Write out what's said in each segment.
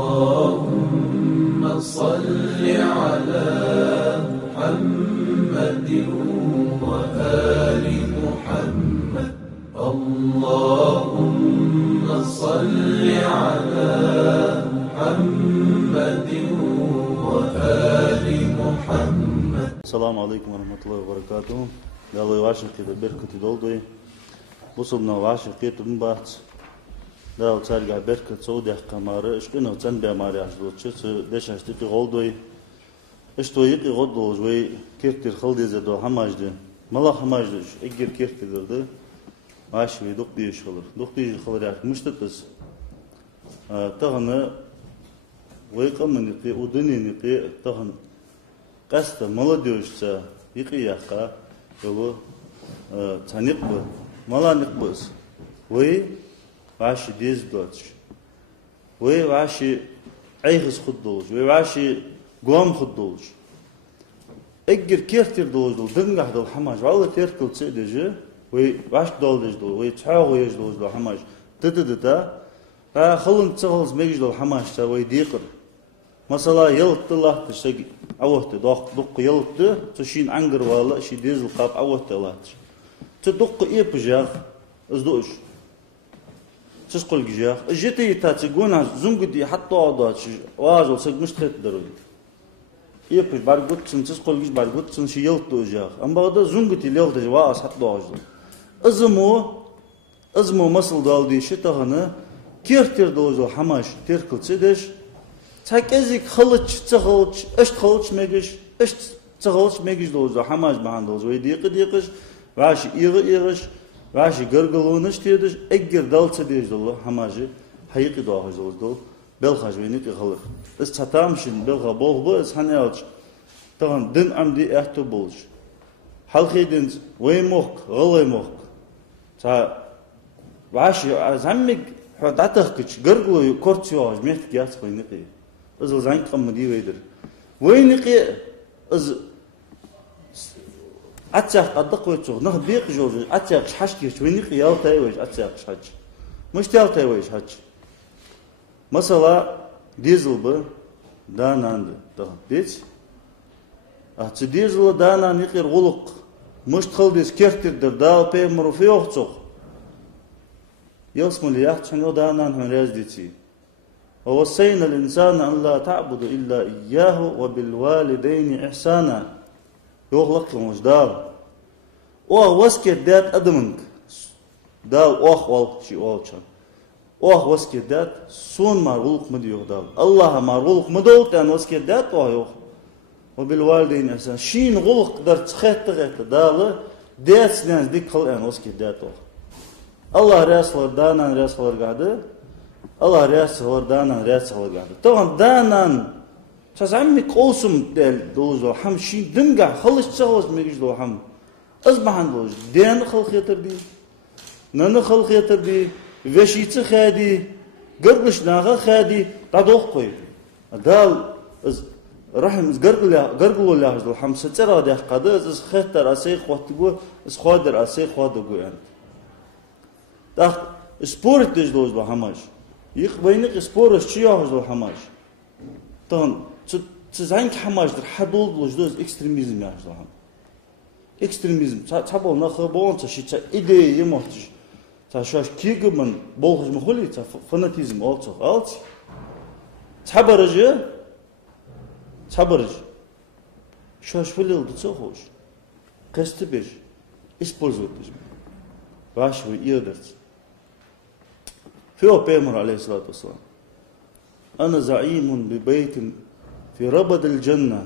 اللهم صل على محمد وآل محمد. اللهم صل على محمد وآل محمد. السلام عليكم ورحمة الله وبركاته. Dalo je vaše kada berkati doldoj. Osobno vaše kada mbac. Dalo carga berkat saudih kamara. Iškino can be mari aşdo. Çı deşaştı ki doldoj. İşte yıkı doldoj ve kertir xaldeze do hamajdı. Mala hamajdı. Eğer kertirdi. Vaş ve dokdiş olur. Dokdiş olur ya. Müştetız. Tağını ve kamını ki udunini ki tağın. Qasta mala diyorsa yıkı yakka. Yolu tanık bu, malanık bu. Ve vaşı diz doç. Ve vaşı ayğız xuddoğuz. Ve vaşı guam xuddoğuz. Eğer kertir doğuz, dingah dol hamaj. Vallahi terkil çedeci. Ve vaş doldej dol. Ve çağ oyej dol hamaj. Dıdıdıda. Xılın çağız megiz dol hamajta ve diqir. Mesela yılttı lahtı şey avahты dokku yılttı çişin angır valla şey dizel qap avahты lahtı. Çı dokku epjaq ızduş. Çız qol gijaq. Jete yitati gona zungudi hatta ada vaz olsa müştet darul. Epj bargutçın çız qol gij bargutçın şey yılttı ujaq. Amba da zungudi levde vaz hatta ajdı. Izmu masıl daldı şey tağını kertir dozo hamaş terkilçe deş. Çakezik xılıç, çığılç, öşt xılıç megiş, öşt çığılç megiş dozu, hamaj bahandoz. Ve diqiş, vaşı iğiş, vaşı gırgılığınış tiyediş, eğer dalça deyiş dolu, hamajı, hayiqi doğaj dolu, belxaj ve niki xılır. İz çatamışın, belxa boğbu, iz hani alç, tağın din amdi ehtu bulç. Halqidin, ve moq, gılay moq. Vaşı, zammik, datıq kıç, gırgılığı kortiyoj, mehtik yats koy niki. Izıl zank qamı deyveydir. Veyniqi iz atçaq qaddıq qoyçuq. Nıq beq jolcu atçaq şaş geç. Veyniqi yaltay vej atçaq şaç. Müşt yaltay vej şaç. Mesela dizel bu danandı. Deç. Atçı dizel danan iqir quluq. Müşt qıldes kertirdir. Dal peymuru fiyoqçuq. Yosmuli yaxçın o danan hön rezdeci. ووصينا الإنسان أن لا تعبد إلا إياه وبالوالدين إحسانا. يغلق مجدال. واسكت دات أدمنك. دال والق شيء والشان. واسكت دات سون مارغلق مديو دال. الله مارغلق مدول تان واسكت دات وبالوالدين إحسانا. شين غلق درت خيط دال دات سنان ديك خل أن واسكت دات الله رسول دانا رسول قاعدة. Allah rəsələr danan rəsələr gəldi. Tamam danan çazammi qolsum del dozo ham şin dinga xalışçağız megiz do ham. Azbahan doz den xalq yetirdi. Nani xalq yetirdi. Veşiçi xadi. Gırgışnağa xadi. Tadoq qoy. Dal az rahim gırgılo lahzul ham sıçara da qadı az xəttar asay xotgu az xodir asay xodugu yani. Da sport dez doz do hamaj. Yık beynik sporos çiyahız o hamaj. Tan zank hamajdır hadol bulujdoz ekstremizm yahız o ham. Ekstremizm çabol naxı bonça şiça ideyi mohtiş. Ta şaş kigimın bolğuz muhuli ta fanatizm olçaq alç. Çabarıcı. Şaş filildi çoğuş. Kastibir. İspolzotuz. Vaş ve iyadır. في Peygamber aleyhissalatu vesselam. Ana zaimun bi beytin fi rabadil cennet.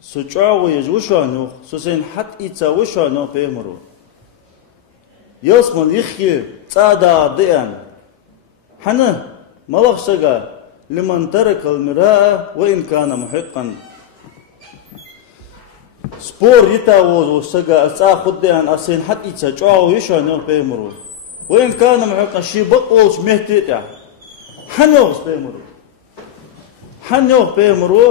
Suçağı yecuşanı, susen hat itsa vuşanı Peygamber. Yosman yixki tsada diyan. Hana malaqsaga liman tarakal miraa ve in kana muhiqqan. Spor yitavoz saga tsa khuddiyan asen hat itsa çağı yuşanı Peygamber. وين كان محقا شي بقولش مهتيتا حنوغ بيمرو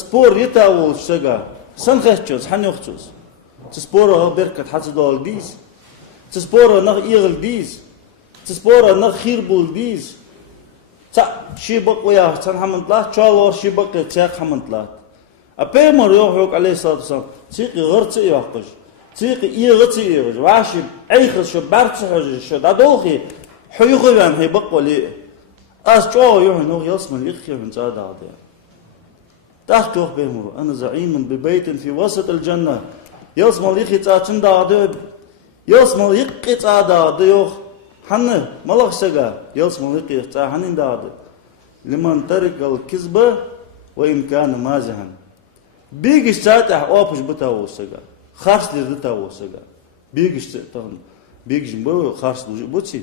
سبور يتاول شغا سنخچوز حنوغچوز تسبورو بركت حصدول ديس تسبورو نغ ايغل ديس تسبورو نغ خيربول ديس شيبق وياه تن حمد الله شالو شيبق تياق حمد الله أبيمر يوحوك عليه الصلاة والسلام تيقي غرتي يوحقش تيقي إيغتي إيغش واشي عيخز شو بارتش حجش شو دادوخي حيوخي بان هيبق ولي أس جو يوحنو يصمن يخي من زاد عادي تحت يوح بيمر أنا زعيم ببيت في وسط الجنة يصمن يخي تاتن دادو يصمن يقي تادادو يوح حنا ملغ سجا يصمن يقي تاحنين دادو لمن ترك الكذبة وإن كان مازحا بيجي ساتح أوبش بتاعه سجا خارج لدتاعه سجا بيجي تان بيجي بو خارج بوتي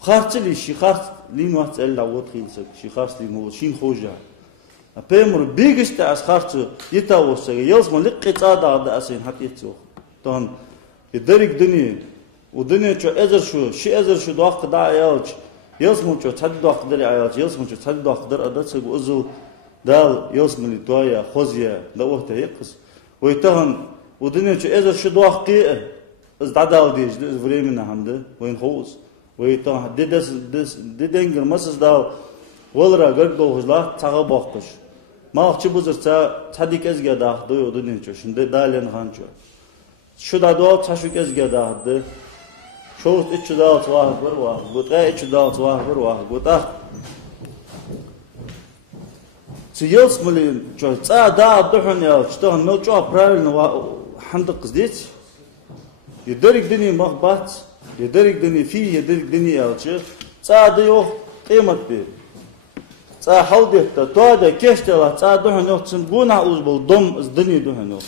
خارج لي شي خارج لين وقت إلا وطخيل سج شي خارج لين هو شين خوجة أبيمر بيجي تاس خارج يتاعه سجا يلزم لقي تعاد هذا أسين حقيقته تان يدرك دنيا ودنيا شو أزر شو أزر شو دواق دا يالش يلزم شو تحد دواق دري يالش يلزم شو تحد دواق در أدت سجو أزل دال يلزم لدوايا خوزيا لوقته يقص ويتهن ودنيا شو أزر شو دواق قيئة ازدعدال ديج فريمنا همده وين خوز ويتهن ديدنجر مسز دال ولرا قرقو هزلا تاغا باقش ما أخشي بزر تحديك أزجا داخ دوي ودنيا شو شنده دالين خانشو شو دادوال تشوك أزجا داخ ده شوت إيش دال تواه برواه قطع إيش دال تواه برواه قطع تيلس ملين شو دا دحن يا شتون نو شو برايل نو حندق قديت يدرك دني مغبات يدرك دني فيه يدرك دني يا شو ديو قيمة بي حودي توادا كشت لا دحن يو تنبونا أوزبل دم إز دني دحن يو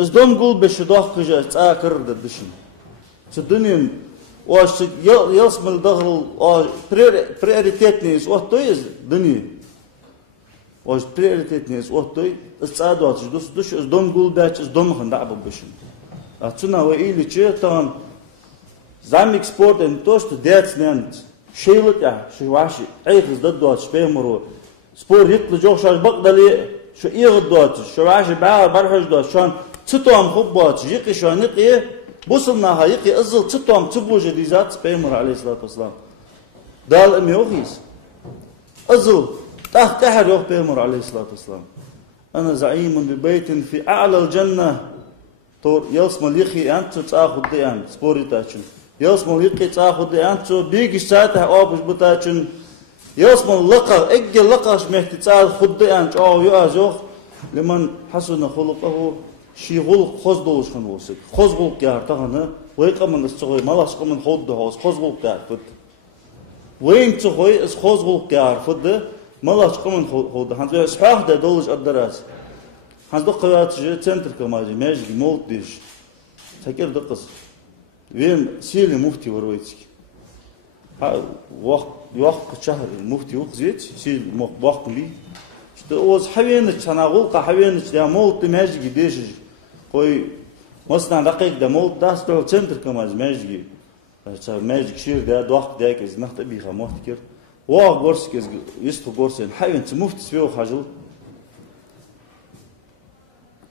إز دم قول بشدوخ كجا كرد الدشن الدنيا واش يصمل دخل بريوريتيتنيس وقتويز دنيا واش بريوريتيتنيس وقتوي السعادات دوش از دم قول باش از دم خندع ببشن اتنا وإيلي تشي تان زاميك سبورت ان توست ديتس نانت شيلت يا شو واشي عيخز ددوات شبيمرو سبور يطل جوخ شاش بقدلي شو إيغد دوات شو واشي برحج دوات شان تتوام خبوات يقي شان يقي بوصلنا هايقي أزل تطوام تبوجة ديزات بيمر عليه الصلاة والسلام دال أمي وخيس أزل تحر يوخ بيمر عليه الصلاة والسلام أنا زعيم ببيت في أعلى الجنة طور يلسم اليخي أنتو تأخذ دي أنت سبوري تاچن يلسم اليخي تأخذ دي أنتو بيجي ساتح أوبش بتاچن يلسم اللقى إجي اللقى شمحتي تأخذ دي أنت أو يؤازوخ لمن حسن خلقه شي غلق خوز دوش خنوسك خوز غلق يار تغنى ويقى من السغوي ملاش من خود دهوز خوز غلق يار فد وين تغوي اس خوز غلق يار فد ملاش من خود هانز اسحاق ده دولش الدراس هانز دو قوات جي تنتر كماجي ماجي مولت ديش تكير دقص وين سيلي مفتي ورويتك وقت شهر المفتي وقزيت سيل وقت لي اوز حوينك انا غلقه حوينك ده مولت ماجي ديش كوي مثلا دقيق ده مولت داس دو تنتر كماج ماجي ماجي شير ده دوق ده كز نحت بيخا مفتكر وا غورس كز يستو غورسن حوين تمفت سيو خجل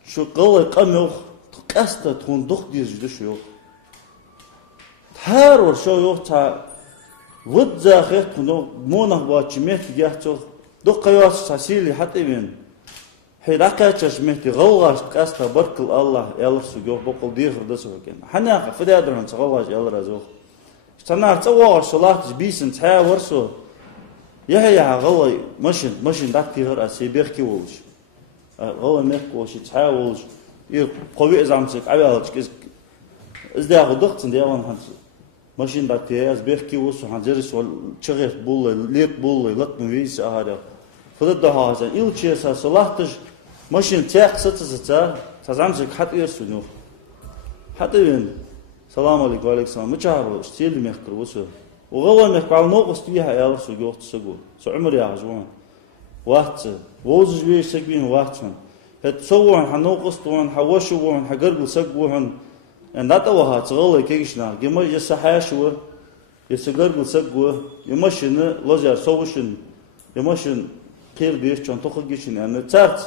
شو قوي قميخ قاستا تكون دق ديز شو تهار ور شو يوخ تا ود زاخيت كنو مونخ باتشميت يحتو دق قياس ساسيلي حتى من حيراكاتش مهتي غوغاش قاستا بركل الله يالرسو جوه بقل ديخر دسو كان حناق فدادرن تغوغاش يالرازو استنار تصوغ صلاة بيسن تحيا ورسو يحيا غوي مشن داك تيغر اسي بيخكي ولش غوي ميخكوش تحيا ولش قوي زعمتك عبالك ازداغو دقتن ديوان هانس مشن داك تيغر بيخكي ولش هانزيرس تشغير بولي ليك بولي لطن ويس اهاريو فدده هذا إلشيسا صلاحتش ماشين تاق ستة تزعمك حتى يرسلوا حتى وين سلام عليكم وعليكم السلام متشعروا ستيل ميخكر وسو وغوا ميخكر على نوقس فيها يا رسول جوخت سجو سو عمر يا جوان وقت ووزج بيه سجبين وقتهم هتسوون حنوقس طوان حوشوون حقرقل سجوون ان داتوها تغلي كيشنا جمر يسحاشوا يسقرقل سجو يمشن لجر سوشن يمشن خير ديش چون تو خگيشن يعني تارت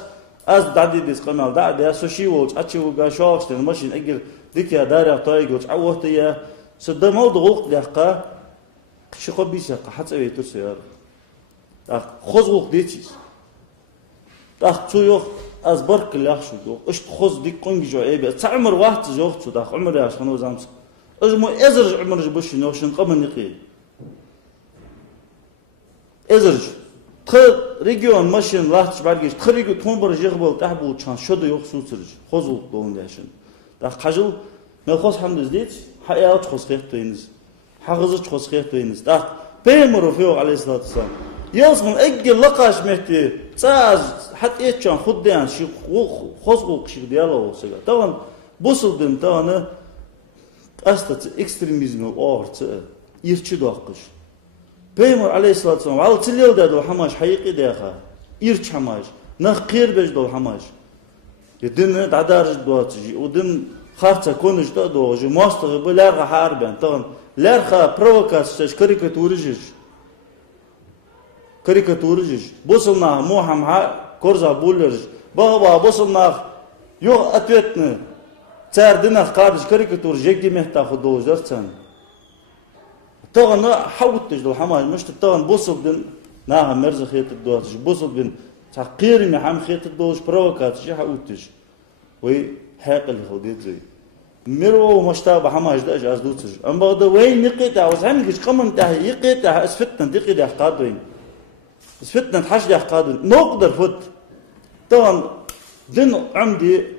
از دادي ديس قنال داد يا سوشي وچ اچي وگا شوخت ماشين اگر ديكيا دارا تايگوچ عوته يا سدمود غلق دقه شي خو بيسا حتى ويتو سيار Так хозгук дечис. Так цуёх аз барк ляхшу до. Ишт хоз дик конги жо эбе. Цамр вахт жох цу так умр яш хано замс. Мо эзер умр жбуш ношин qamaniqi. Эзер регион машин лахч баргиш тхриги томбар жигбол тахбу чан шода yok суцырж хозулук дондашын да кажыл мен хос хамдыз дейт хаят хос хеттейниз хагызыч хос хеттейниз да пеймуру фио алейхиссалату вассалам ясмун эгге лакаш мехти цаз хат этчан худдан ши хозгук ши диалог болсага таван бусулдын таваны астац экстремизм орцы ирчи доакыш Peygamber aleyhisselatü al tilil de dol hamaş haqiqi de ha irç hamaş naq qir bej dol hamaş din dadar doat udin xarça konuş da doji mostı bular harben tağın lar provokasiya karikaturiş bosulna muham ha korza buller baba bosulna yok atvetni çardina qadiş karikatur jegdi mehta xudozarsan Тагана хавуттэж дол хамааж мышт таган бособдын наа мерз хэтд доож бособдын тaqirmi хам хэтд доож провокаци хавуттэж ወይ хайqل худиdzey меро масштаб хамааж даж аздуцж амбагда ወይ ниқита авзам гиш qamam та иқита асфитн диқида qadwin асфитн хашда qadwin نقدر فوت таган дин амди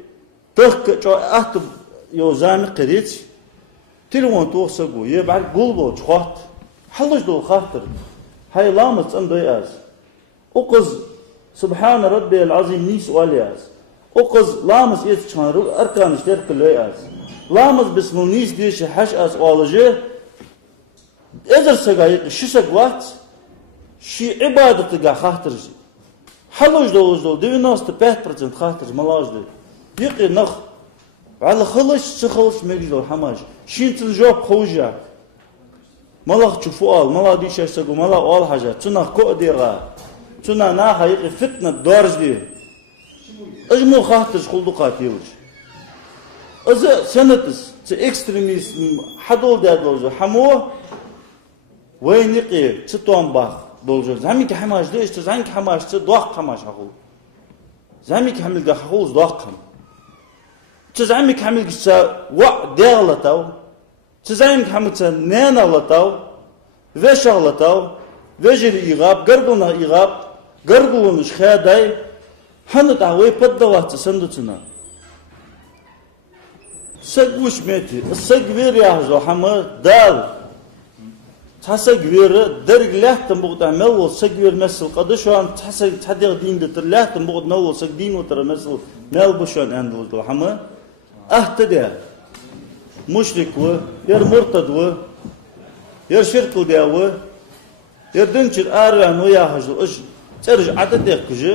тах чо ахт yo zami qirich Telefon toğsagu, ye bar gulbo çuqat. Halış do xatir. Haylamız andayaz. O qız Subhan Rabbiyal Azim nis waliyaz. O qız lamız et çanru arkan işler qılayaz. Lamız bismil nis diye haş az alıcı. Ezer sagayı şisak vaqt şi ibadetiga xatir. Halış do 95% xatir malajdı. Yiqi naq على خلص تخلص مجلو حماج شين تلجوب خوجا مالا تشوفوا مالا دي شاسقو مالا اول حاجه تنا كوديغا تنا نا حقيقي فتنه دورجدي اجمو خاطر خلدو قاتيوج از سنتس ت اكستريميزم حدول دادلوج حمو وينقي تطوم باخ دولجو زميك حماج دي است زانك حماج دوق حماج حقو زميك حمل ده حقوز دوق تزعمك حمل جسا وع ديغلتاو تزعمك حمل جسا نانالتاو وشغلتاو وجري إغاب قرقلنا إغاب قرقلونش خاداي حنط عوي بدوات سندوتنا سقوش ميتي السقوير يحزو حما دال تسقوير درق لحتن بغدا ملو سقوير مسل قد شوان تحديق دين دتر لحتن بغد ملو سق دين وتر مسل مل بشوان اندو حما أهتدى مشرك و ير مرتد و ير شرك ديا و ير دنشر آران ويا هجو إيش ترجع عدد يكجي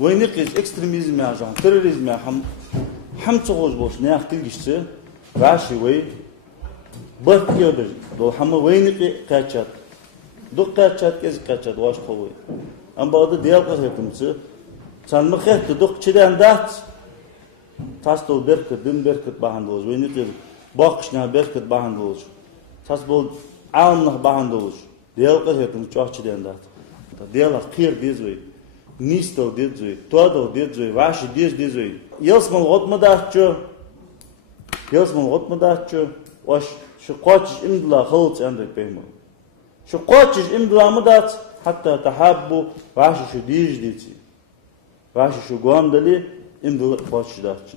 وينقيز إكستريميزم يا جان تيروريزم يا هم تغوز بوش نياخ تلقيشتي راشي وي بات يبر دو هم وينقي قاتشات دو قاتشات كيز قاتشات واش قوي أم بعد ديال قاتشاتمسي سان مخيت دو قشدان دات Tasdol berkit, din berkit bahandoluz. Ve niqir bakışna berkit bahandoluz. Tasbol alnıq bahandoluz. Diyalqır hepin çoğçı dendat. Diyalaq qir dizvey. Nistol dizvey. Tuadol dizvey. Vaşı dizvey. Yelsmal gotmadatçı. Vaş şu qoçiş imdila xılç endek beymo. Şu qoçiş imdila mıdat hatta tahabbu vaşı şu diz dizi. Vaşı şu guamdali imdila qoçiş datçı.